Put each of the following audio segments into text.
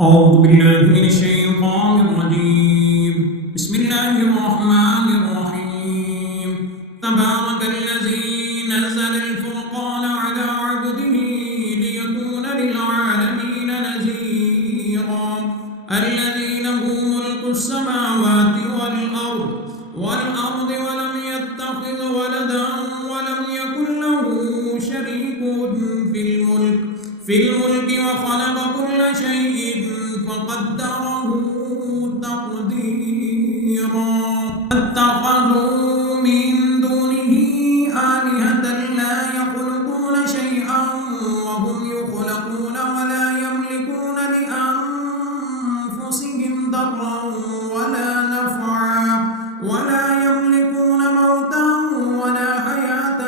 أعوذ بالله من الشيطان الرجيم. بسم الله الرحمن الرحيم. تبارك الذي نزل الفرقان على عبده ليكون للعالمين نذيرا. الذي له ملك السماوات والأرض ولم يتخذ ولدا ولم يكن له شريك في الملك وخلق كل شيء فقدره تقديرا. اتخذوا من دونه آلهة لا يخلقون شيئا وهم يخلقون ولا يملكون لأنفسهم ضرا ولا نفعا ولا يملكون موتا ولا حياة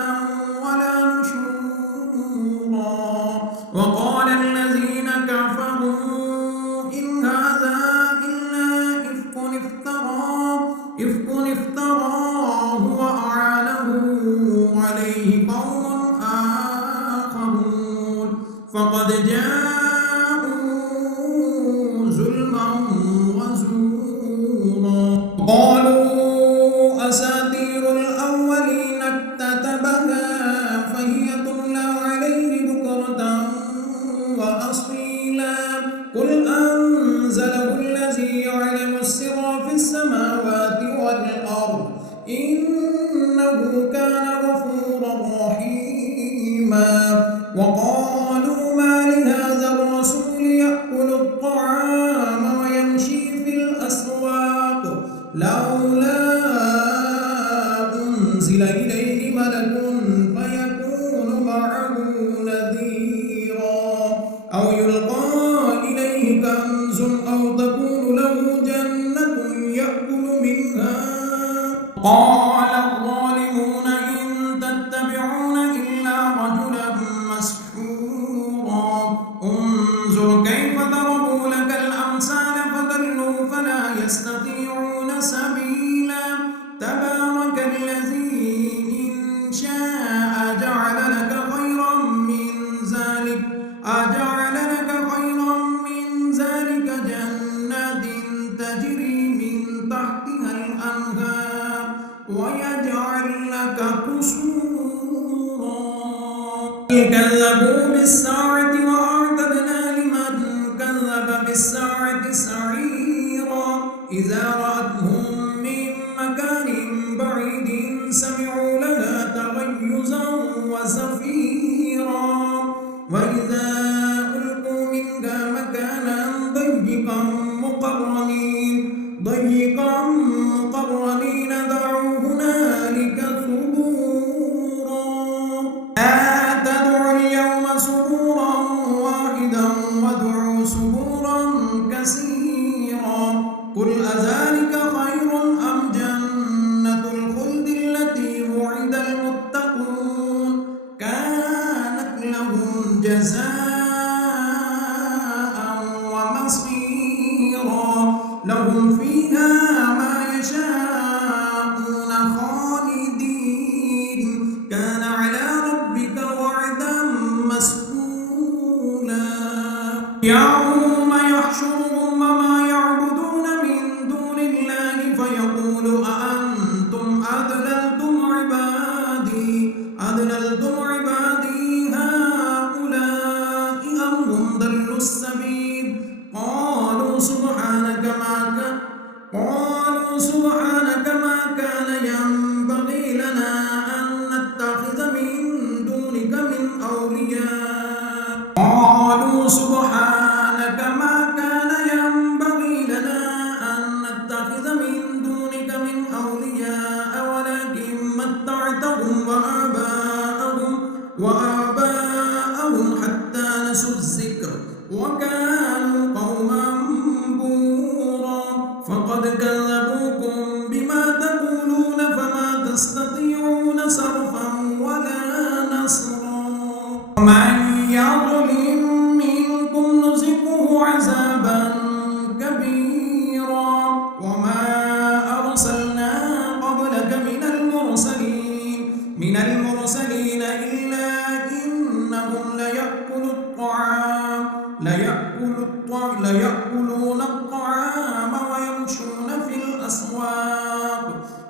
ولا نشورا. وقال الذين كفروا إن هذا إلا إفك افتراه وأعانه عليه قوم آخرون فقد جاءوا ظلما وزورا. قالوا أساطير الأولين اكتتبها فهي تملى عليه بكرة وأصيلا. قل أنزله الذي يعلم السر في السماوات والأرض إنه كان غفورا رحيما. وقالوا ما لهذا الرسول يأكل الطعام ويمشي في الأسواق لولا أنزل إليه ملك فيكون معه نذيرا أو يلقى إليه كنز أو تكون له جنة يأكل منها. قال الظالمون إن تتبعون إلا رجلا مسحورا. انظر كيف ضربوا لك الأمثال فضلوا فلا يستطيعون سبيلا. تبارك الذي إن شاء جعل لك خيرا من ذلك جنات تجري من تحتها الأنهار ويجعل لك قصورا. كذبوا بالساعة وأعتدنا لمن كذب بالساعة سعيرا. إذا رأتهم من مكان بعيد سمعوا لها تغيظا وزفيرا. وإذا ألقوا منها مكانا ضيقا مقرنين دعوا هنالك ثبورا. لا تدعوا اليوم ثبورا واحدا وادعوا ثبورا كثيرا. قل أذلك خير أم جنة الخلد التي وعد المتقون كانت لهم جزاء ومصيرا. لهم فيها ما يشاءون خالدين كان على ربك وعدا مسئولا. يوم يحشرهم وما يعبدون من دون الله فيقول أأنتم أضللتم عبادي هؤلاء أم هم ضلوا السبيل. قالوا سبحانك ما كان ينبغي لنا أن نتخذ من دونك من أولياء. ولكن متعتهم وآباءهم حتى نسوا الذكر وكانوا قوما بورا. فقد كذبوكم بما تقولون فما تستطيعون صرفا ولا نصرا. ومن يظلم منكم نذقه عذابا كبيرا. وما أرسلنا قبلك من المرسلين إلا إنهم ليأكلون ليأكلون الطعام ويمشون في الأسواق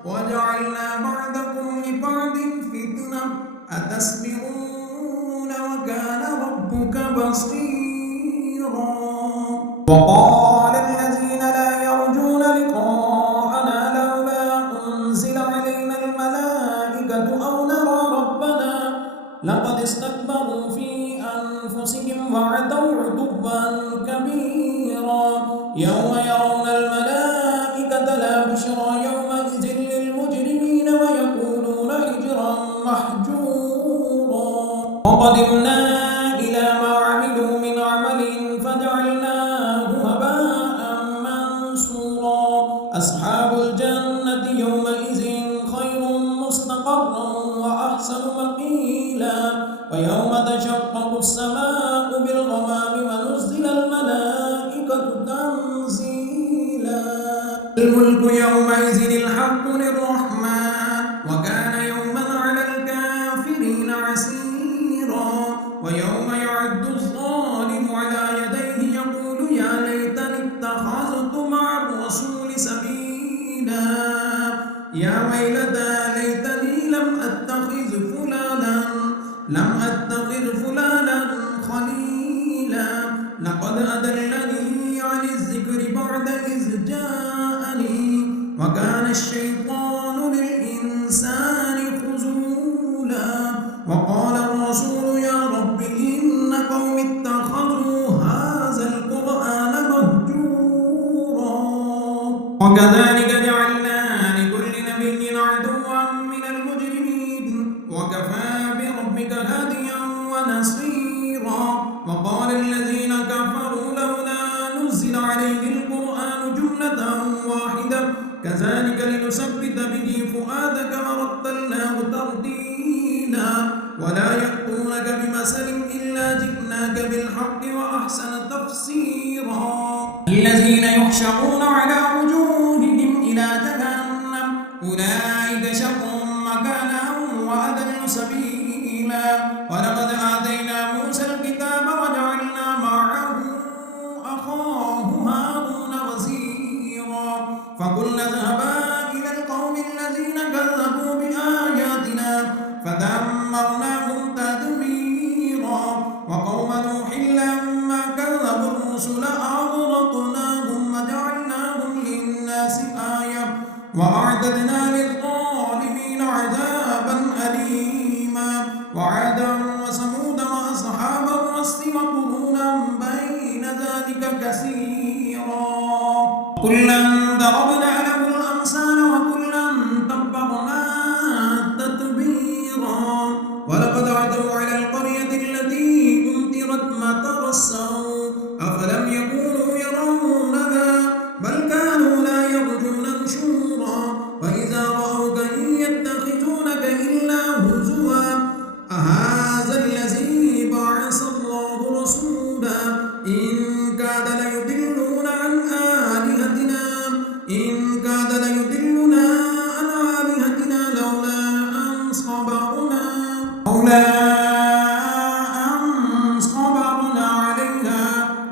وجعلنا بعضكم لبعض فتنة أتصبرون وكان ربك بصيرا. وقال الذين لا يرجون لقاءنا لولا أنزل علينا الملائكة أو نرى ربنا لقد استكبروا في أنفسهم وعتوا عتوا كبيرا. يوم يرون الملائكة لا بشرى يومئذ للمجرمين ويقولون حجرا محجورا. وقدمنا إلى ما عملوا من عمل فجعلناه هباء منثورا. أصحاب الجنة يومئذ خير مستقرا وأحسن مقيلا. ويوم تشقق السماء بالغمام ونزل الملائكة تنزيلا. الملك يومئذ الحق للرحمن وكان يوما على الكافرين عسيرا. ويوم يعد الظالم على يديه يقول يا ليتني اتخذت مع الرسول سبيلا. يا ويلتى ليتني لم أتخذ فلانا خليلا. لقد أضلني عن الذكر بعد إذ جاءني وكان الشيطان للإنسان خذولا. وقال الرسول يا رب إن قوم اتخذوا هذا القرآن مهجورا. وكذلك جعلنا لكل نبي عدوا من المجرمين وكفى بربك هاديا ونصيرا. وقال الذين كفروا لولا نزل عليه القرآن جملة واحدة كذلك لنثبت به فؤادك ورتلناه ترتيلا. ولا يأتونك بمثل إلا جئناك بالحق وأحسن تفسيرا. الذين يحشرون على وجوههم إلى جهنم أولئك شر مكانا وأضل سبيلا. ولقد آتينا موسى الكتاب وجعلنا معه أخاه هارون وزيرا. فقلنا اذهبا إلى القوم الذين كذبوا بآياتنا فدمرناهم تدميرا. وقوم نوح لما كذبوا الرسل أغرقناهم وجعلناهم للناس آية وأعتدنا للظالمين عذابا أليما. وعادا وثمود وأصحاب الرس وقرونا بين ذلك كثيرا. كلا ضربنا له الأمثال وكلا تبرنا تتبيرا. ولقد عتوا على القرية التي أمطرت مطر السوء أفلم يكونوا يرونها بل كانوا لا يرجون نشورا. وإذا رأوك إن يتخذونك إلا هزوا أهذا الذي بعث الله رسولا. إن كاد ليضلون عن آلهتنا لولا أن صبرنا عليها.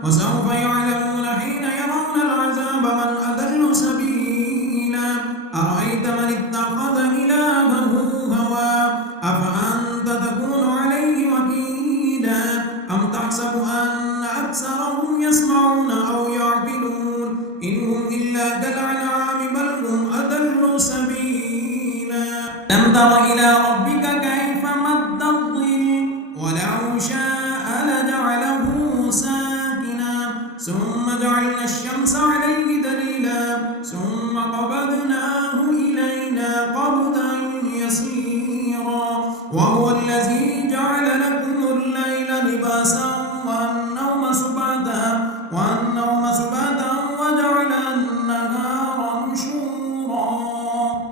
وسوف يعلمون حين يرون العذاب من أضل سبيلا. أرأيت من اتخذ إلهه هواه أفأنت تكون عليه وكيلا. أم تحسب أن أكثرهم يسمعون أو يعقلون إن هم إلا كالأنعام بل هم أضل سبيلا. لم تر إلى ربك كيف مد الظل ولو شاء لجعله ساكنا ثم جعلنا الشمس عليه دليلا ثم قبضناه إلينا قبضا يسيرا. وهو الذي جعل لكم الليل لباسا والنوم سباتا وجعل النهار نشورا.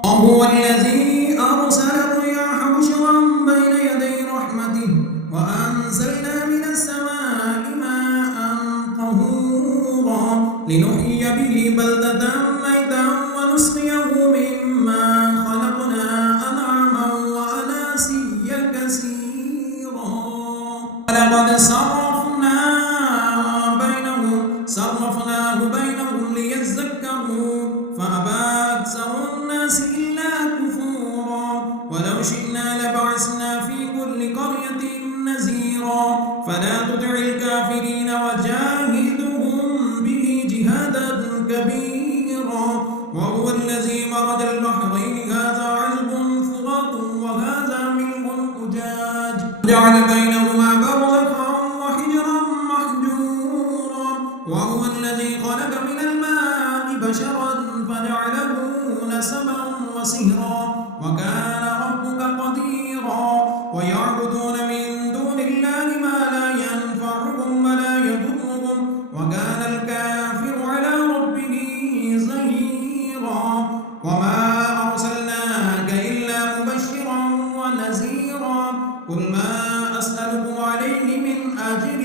وهو الذي أرسل الرياح بشرا بين يدي رحمته وأنزلنا من السماء ماء طهورا لنحيي به بلدة ميتا ونسقيه مما خلقنا أنعاما وأناسيا كثيرا. ولقد صرفنا بينهم صرفناه بينهم ليذكروا فأبى أكثر الناس إلا كفورا ولو شئنا لبعثنا في كل قرية نذيرا فلا تطع الكافرين وجاهدهم به جهادا كبيرا وهو الذي مرج البحرين هذا عذب فرات وهذا ملح أجاج جعل بينهما برزخا وحجرا محجورا وهو الذي خلق من الماء بشرا فجعله نسبا وصهرا وكان ربك قديرا ويعبدون من دون الله ما لا ينفعهم ولا يضرهم وكان الكافر على ربه ظهيرا وما أرسلناك إلا مبشرا ونذيرا قل ما أسألكم عليه من أجر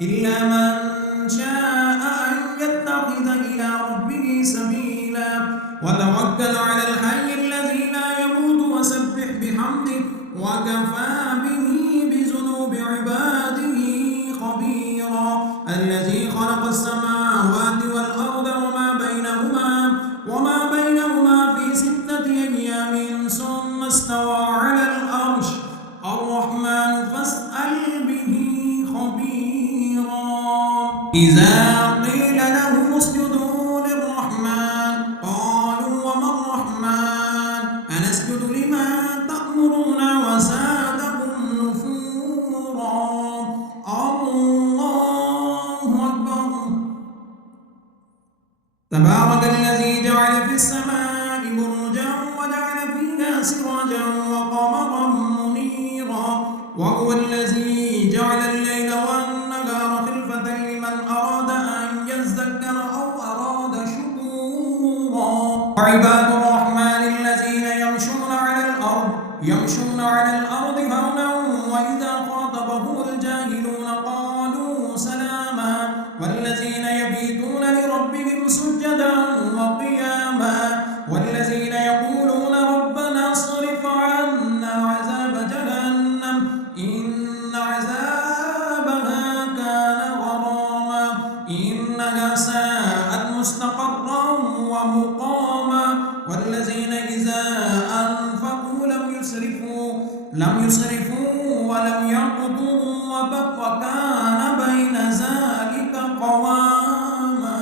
إلا من شاء أن يتخذ إلى ربه سبيلا وتوكل على الحي الذي لا يموت وسبح بحمده وكفى به بذنوب عباده خبيرا الذي خلق السماوات والأرض وما بينهما في 6 أيام ثم استوى على العرش الرحمن فاسأل به خبيرا إذا قيل لهم اسجدوا للرحمن قالوا وما الرحمن أنسجد لما تأمرون وزادهم نفورا الله أكبر تبارك الذي جعل في السماء برجا وجعل فيها سراجا وقمرا منيرا وهو الذي جعل الليل والنهار خلفة لمن أراد أن يذكر أو أراد شكورا وعباد الرحمن الذين يمشون على الأرض هونا وإذا خاطبهم الجاهلون قالوا سلاما والذين يبيتون لربهم سجدا وقياما والذين يقولون ربنا اصرف عنا عذاب جهنم إن عذابها كان غراما إنها ساءت مستقرا ومقاما والذين إذا أنفقوا لم يسرفوا ولم يقتروا وكان بين ذلك قواما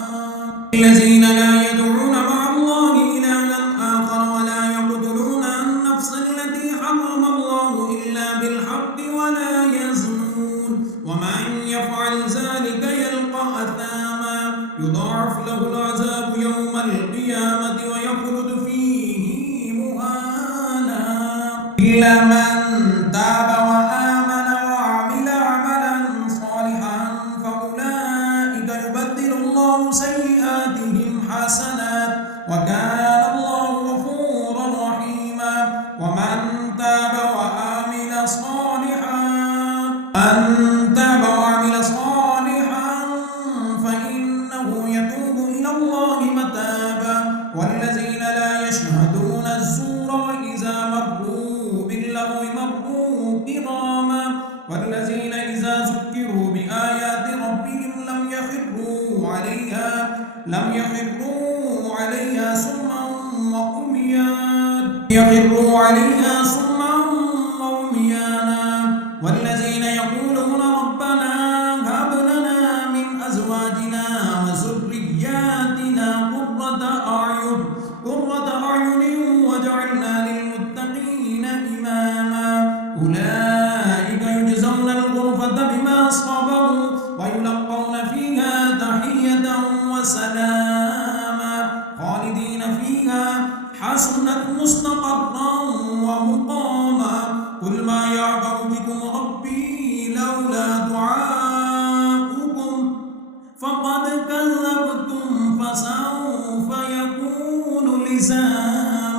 الذين لا يدعون مع الله إلها آخر ولا يقتلون النفس التي حرم الله إلا بالحق ولا يزنون ومن يفعل ذلك يلقى أثاما يضاعف له العذاب يوم القيامة ويخلد فيه مهانا إلا من تاب وآمن وعمل عملا صالحا فأولئك يبدل الله سيئاتهم حسنات وكان الله غفورا رحيما ومن تاب وعمل صالحا فإنه يتوب إلى الله متابا والذين لا يشهدون الزور وإذا مروا باللغو مروا كراما والذين إذا ذكروا بآيات ربهم لم يخروا عليها صما وعميانا والذين يقولون ربنا هب لنا من أزواجنا وذرياتنا قرة أعين واجعلنا للمتقين إماما أولئك يجزون الغرفة بما صبروا ويلقون فيها تحية وسلاما خالدين فيها حسنت مستقرا ومقاما قل ما يعبأ بكم ربي لولا دعاؤكم فقد كذبتم فسوف يكون لزاما